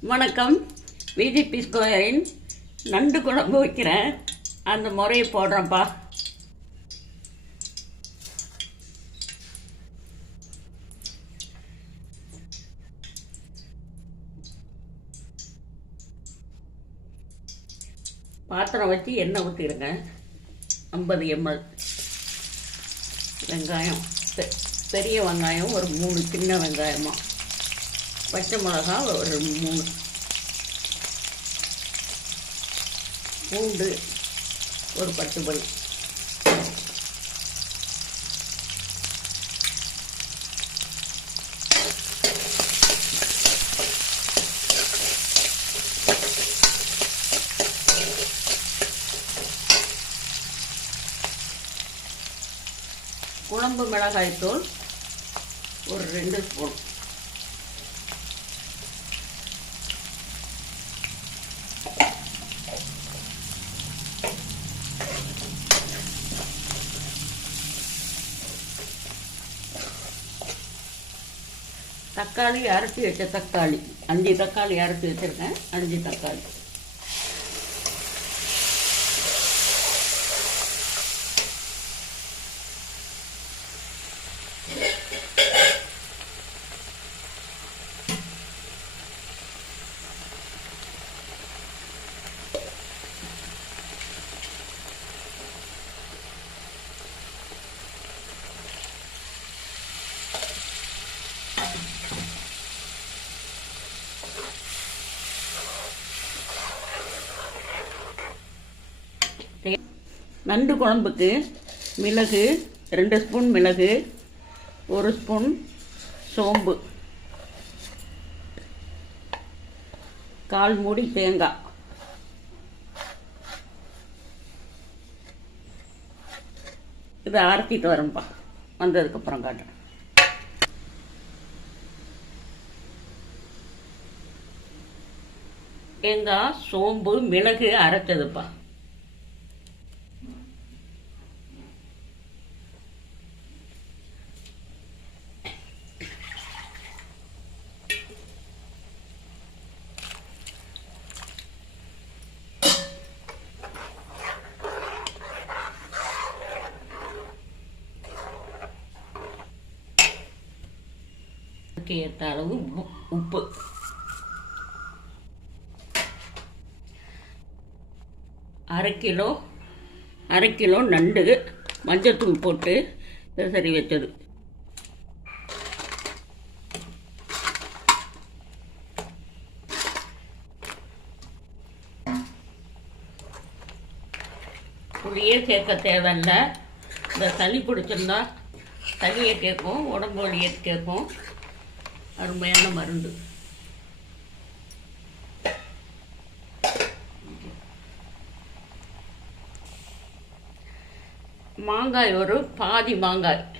வணக்கம். விஜிபி ஸ்கொயரின் நண்டு குழம்பு வைக்கிறேன் அந்த முறையை போடுறேன்ப்பா. பாத்திரம் வச்சு எண்ணெய் ஊற்றிடுங்க ஐம்பது எம்எல். வெங்காயம் பெ- பெரிய வெங்காயம் ஒரு மூணு சின்ன வெங்காயமாக பச்சை மிளகா ஒரு மூணு பூண்டு ஒரு பத்து பல் குழம்பு மிளகாய்த்தூள் ஒரு ரெண்டு ஸ்பூன். தக்காளி அரைச்சி வச்ச தக்காளி. அஞ்சு தக்காளி அரைச்சி வச்சுருக்கேன். அஞ்சு தக்காளி. நண்டு குழம்புக்கு மிளகு ரெண்டு ஸ்பூன் மிளகு ஒரு ஸ்பூன் சோம்பு கால் மூடி தேங்காய். இதை அரைச்சிட்டு வரேன்ப்பா வந்ததுக்கப்புறம் காட்டுறேன். தேங்காய் சோம்பு மிளகு அரைச்சதுப்பா. அதுக்கு ஏற்ற அளவு உப்பு- உப்பு. அரை கிலோ அரை கிலோ நண்டு மஞ்சத்தூள் போட்டு சரி வச்சது. புளியே சேர்க்க தேவையில்லை. இந்த சளி பிடிச்சிருந்தா சளியை கேட்கும் உடம்பு வலியை கேட்கும் அருமையான மருந்து. மாங்காய் ஒரு பாதி மாங்காய்.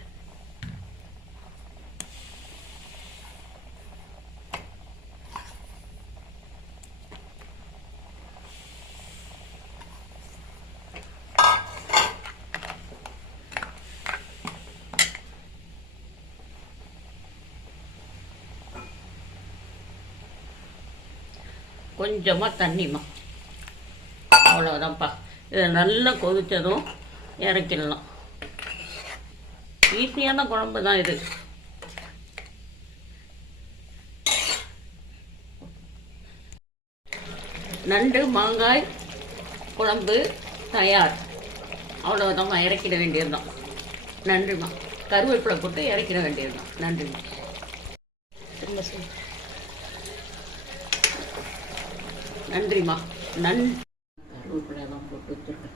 கொஞ்சமாக தண்ணிமா அவ்வளோதான்ப்பா இதை நல்லா கொதிச்சதும் இறக்கிடலாம். ஈஸியான குழம்பு தான் இது. நண்டு மாங்காய் குழம்பு தயார். அவ்வளோதாம்மா இறக்கிட வேண்டியதுதான். நன்றிம்மா கருவேப்பிலை போட்டு இறக்கிட வேண்டியதுதான். நன்றிம்மா திரும்ப சொல்லு நன்றிம்மா. நன் கருவேப்பிலையெல்லாம் போட்டு வச்சுருக்கேன்.